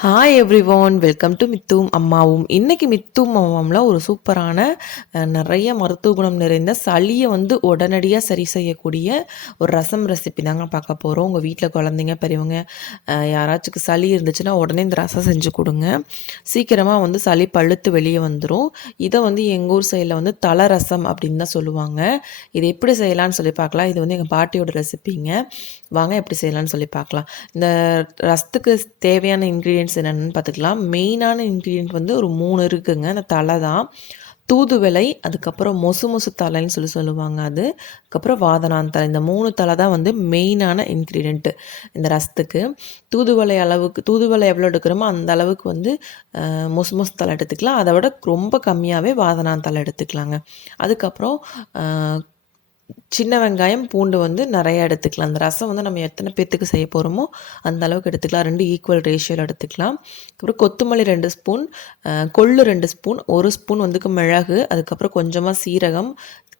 Hi everyone, welcome to மித்துவும் அம்மாவும். இன்றைக்கி மித்துவும் அம்மாவும்ல ஒரு சூப்பரான நிறைய மருத்துவ குணம் நிறைந்த சளியை உடனடியாக சரி செய்யக்கூடிய ஒரு ரசம் ரெசிபி தாங்க பார்க்க போகிறோம். உங்கள் வீட்டில் குழந்தைங்க பெரியவங்க யாராச்சுக்கு சளி இருந்துச்சுன்னா உடனே இந்த ரசம் செஞ்சு கொடுங்க. சீக்கிரமாக சளி பழுத்து வெளியே வந்துடும். இதை எங்கள் ஊர் சைடில் தலை ரசம் அப்படின்னு தான் சொல்லுவாங்க. இது எப்படி செய்யலான்னு சொல்லி பார்க்கலாம். இது எங்கள் பாட்டியோட ரெசிபிங்க. வாங்க எப்படி செய்யலான்னு சொல்லி பார்க்கலாம். இந்த ரசத்துக்கு தேவையான இன்க்ரீடியன்ட்ஸ் என்னென்னு பார்த்துக்கலாம். மெயினான இன்க்ரீடியன்ட் ஒரு 3 இருக்குதுங்க. அந்த தலை தான். தூதுவளை, அதுக்கப்புறம் மொசு தலைன்னு சொல்லுவாங்க. அதுக்கப்புறம் வாதனான் தலை. இந்த 3 தலை தான் மெயினான இன்க்ரீடியண்ட்டு இந்த ரசத்துக்கு. தூதுவளை எவ்வளோ எடுக்கிறோமோ அந்த அளவுக்கு மொசு தலை எடுத்துக்கலாம். அதை விட ரொம்ப கம்மியாகவே வாதனான் தலை எடுத்துக்கலாங்க. அதுக்கப்புறம் சின்ன வெங்காயம், பூண்டு நிறையா எடுத்துக்கலாம். அந்த ரசம் நம்ம எத்தனை பேர்த்துக்கு செய்ய போகிறோமோ அந்த அளவுக்கு எடுத்துக்கலாம். 2 ஈக்குவல் ரேஷியோவில் எடுத்துக்கலாம். அப்புறம் கொத்தமல்லி 2 ஸ்பூன், கொள்ளு 2 ஸ்பூன், 1 ஸ்பூன் மிளகு, அதுக்கப்புறம் கொஞ்சமாக சீரகம்,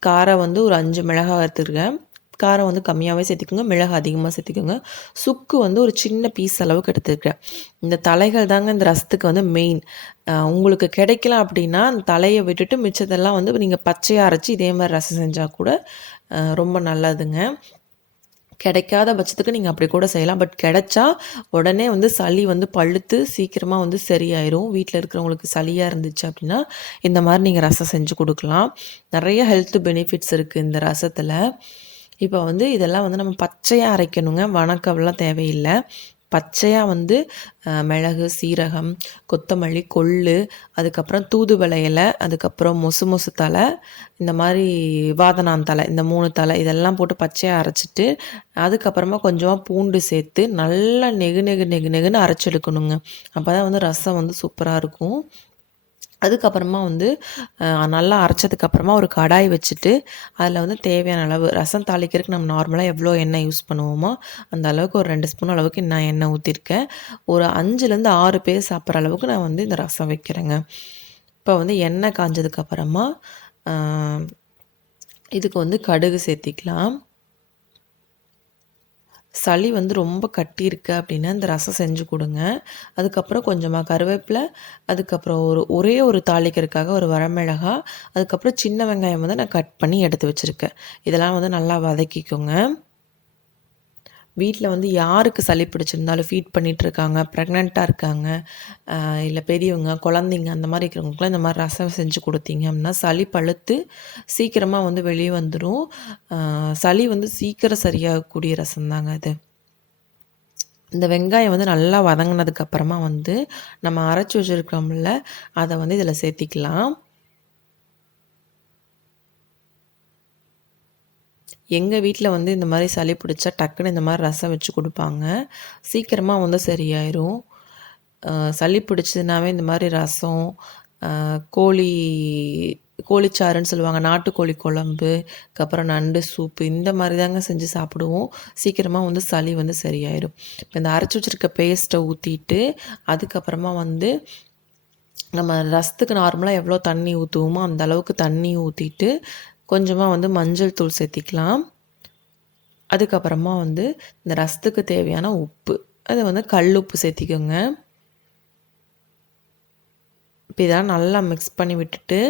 காரம் ஒரு 5 மிளகாய் எடுத்துருக்கேன். காரம் கம்மியாகவே சேர்த்துக்கோங்க, மிளகு அதிகமாக சேர்த்துக்கோங்க. சுக்கு ஒரு சின்ன பீஸ் அளவுக்கு எடுத்துருக்கேன். இந்த தலைகள் தாங்க இந்த ரசத்துக்கு மெயின். உங்களுக்கு கிடைக்கல அப்படின்னா அந்த தலையை விட்டுட்டு மிச்சத்தெல்லாம் நீங்கள் பச்சையாக அரைச்சி இதே மாதிரி ரசம் செஞ்சால் கூட ரொம்ப நல்லதுங்க. கிடைக்காத பட்சத்துக்கு நீங்கள் அப்படி கூட செய்யலாம். பட் கிடைச்சா உடனே சளி பழுத்து சீக்கிரமாக சரியாயிரும். வீட்டில் இருக்கிறவங்களுக்கு சளியாக இருந்துச்சு அப்படின்னா இந்த மாதிரி நீங்கள் ரசம் செஞ்சு கொடுக்கலாம். நிறைய ஹெல்த் பெனிஃபிட்ஸ் இருக்குது இந்த ரசத்தில். இப்போ இதெல்லாம் நம்ம பச்சையாக அரைக்கணுங்க. வணக்கம்லாம் தேவையில்லை. பச்சையாக மிளகு, சீரகம், கொத்தமல்லி, கொள்ளு, அதுக்கப்புறம் தூதுவளை இலை, அதுக்கப்புறம் மொசு தலை, இந்த மாதிரி வாதனான் தலை, இந்த 3 தலை இதெல்லாம் போட்டு பச்சையாக அரைச்சிட்டு அதுக்கப்புறமா கொஞ்சமாக பூண்டு சேர்த்து நல்லா நெகுன்னு அரைச்செடுக்கணுங்க. அப்போ தான் ரசம் சூப்பராக இருக்கும். அதுக்கப்புறமா நல்லா அரைச்சதுக்கப்புறமா ஒரு கடாய் வச்சுட்டு அதில் தேவையான அளவு ரசம் தாளிக்கிறதுக்கு நம்ம நார்மலாக எவ்வளோ எண்ணெய் யூஸ் பண்ணுவோமோ அந்த அளவுக்கு ஒரு 2 ஸ்பூன் அளவுக்கு நான் எண்ணெய் ஊற்றிருக்கேன். ஒரு 5லேருந்து 6 பேர் சாப்பிட்ற அளவுக்கு நான் இந்த ரசம் வைக்கிறேங்க. இப்போ எண்ணெய் காஞ்சதுக்கப்புறமா இதுக்கு கடுகு சேர்த்திக்கலாம். சளி ரொம்ப கட்டியிருக்கு அப்படின்னா இந்த ரசம் செஞ்சு கொடுங்க. அதுக்கப்புறம் கொஞ்சமாக கருவேப்பிலை, அதுக்கப்புறம் ஒரே ஒரு தாளிக்கிறதுக்காக ஒரு வரமிளகா, அதுக்கப்புறம் சின்ன வெங்காயம் நான் கட் பண்ணி எடுத்து வச்சுருக்கேன். இதெல்லாம் நல்லா வதக்கிக்கோங்க. வீட்டில் யாருக்கு சளி பிடிச்சிருந்தாலும் ஃபீட் பண்ணிகிட்ருக்காங்க, ப்ரெக்னெண்ட்டாக இருக்காங்க, இல்லை பெரியவங்க, குழந்தைங்க அந்த மாதிரி இருக்கிறவங்களுக்குலாம் இந்த மாதிரி ரசம் செஞ்சு கொடுத்தீங்க அப்படின்னா சளி பழுத்து சீக்கிரமாக வெளியே வந்துடும். சளி சீக்கிரம் சரியாகக்கூடிய ரசம் தாங்க அது. இந்த வெங்காயம் நல்லா வதங்கினதுக்கப்புறமா நம்ம அரைச்சி வச்சுருக்கோம்ல அதை இதில் சேர்த்திக்கலாம். எங்கள் வீட்டில் இந்த மாதிரி சளி பிடிச்சா டக்குன்னு இந்த மாதிரி ரசம் வச்சு கொடுப்பாங்க. சீக்கிரமாக சரியாயிரும். சளி பிடிச்சதுனாவே இந்த மாதிரி ரசம், கோழிச்சாறுன்னு சொல்லுவாங்க, நாட்டுக்கோழி குழம்பு, அதுக்கப்புறம் நண்டு சூப்பு இந்த மாதிரி தாங்க செஞ்சு சாப்பிடுவோம். சீக்கிரமாக சளி சரியாயிடும். இப்போ இந்த அரைச்சி வச்சுருக்க பேஸ்ட்டை ஊற்றிட்டு அதுக்கப்புறமா நம்ம ரசத்துக்கு நார்மலாக எவ்வளோ தண்ணி ஊற்றுவோமோ அந்த அளவுக்கு தண்ணி ஊற்றிட்டு கொஞ்சமாக மஞ்சள் தூள் சேர்த்திக்கலாம். அதுக்கப்புறமா இந்த ரசத்துக்கு தேவையான உப்பு, அதை கல் உப்பு சேர்த்திக்கோங்க. இப்போ இதெல்லாம் நல்லா மிக்ஸ் பண்ணி விட்டுட்டு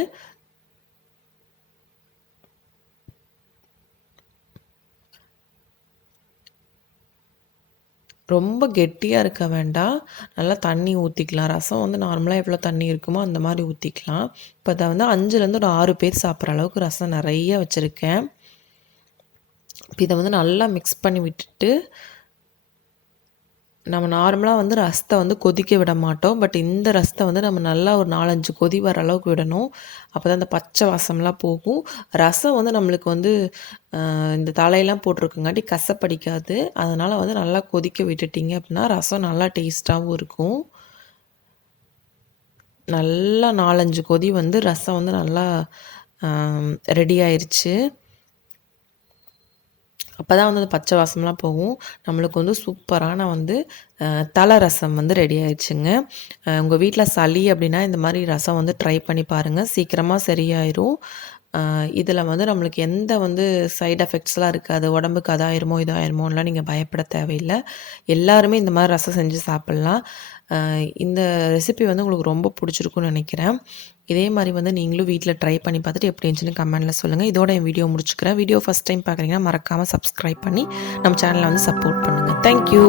ரொம்ப கெட்டியாக இருக்க வேண்டாம், நல்லா தண்ணி ஊற்றிக்கலாம். ரசம் நார்மலாக எவ்வளோ தண்ணி இருக்குமோ அந்த மாதிரி ஊற்றிக்கலாம். இப்போ அதை 5லேருந்து ஒரு 6 பேர் சாப்பிட்ற அளவுக்கு ரசம் நிறைய வச்சுருக்கேன். இப்போ இதை நல்லா மிக்ஸ் பண்ணி விட்டுட்டு நம்ம நார்மலாக ரசத்தை கொதிக்க விட மாட்டோம். பட் இந்த ரசத்தை நம்ம நல்லா ஒரு 4-5 கொதி வர அளவுக்கு விடணும். அப்போ தான் அந்த பச்சை வாசம்லாம் போகும். ரசம் நம்மளுக்கு இந்த தலையெல்லாம் போட்டிருக்கங்காட்டி கசப்படிக்காது. அதனால் நல்லா கொதிக்க விட்டுட்டிங்க அப்படின்னா ரசம் நல்லா டேஸ்ட்டாகவும் இருக்கும். நல்லா 4-5 கொதி ரசம் நல்லா ரெடி ஆயிடுச்சு. அப்போ தான் அந்த பச்சை வாசம்லாம் போகும். நம்மளுக்கு சூப்பரான தலை ரசம் ரெடி ஆயிடுச்சுங்க. உங்கள் வீட்டில் சளி அப்படின்னா இந்த மாதிரி ரசம் ட்ரை பண்ணி பாருங்கள், சீக்கிரமாக சரியாயிரும். இதில வந்து நம்மளுக்கு எந்த வந்து சைட் எஃபெக்ட்ஸ்லாம் இருக்காது. உடம்புக்கு அதாயிருமோ, இதாயிருமோன்லாம் நீங்க பயப்பட தேவையில்ல. எல்லாருமே இந்த மாரி ரசம் செஞ்சு சாப்பிட்லாம். அ இந்த ரெசிபி வந்து உங்களுக்கு ரொம்ப புடிச்சிருக்கும்னு நெனைக்கிறேன். இதே மாரி வந்து நீங்களும் வீட்ல ட்ரை பண்ணி பார்த்துட்டு எப்படி இருந்துச்சுன்னு கமெண்ட்ல சொல்லுங்க. இதோட என் வீடியோ முடிச்சுக்கிறேன். வீடியோ ஃபர்ஸ்ட் டைம் பார்க்குறீங்கன்னா மறக்காம சப்ஸ்கிரைப் பண்ணி நம்ம சேனல வந்து சப்போர்ட் பண்ணுங்க. Thank you.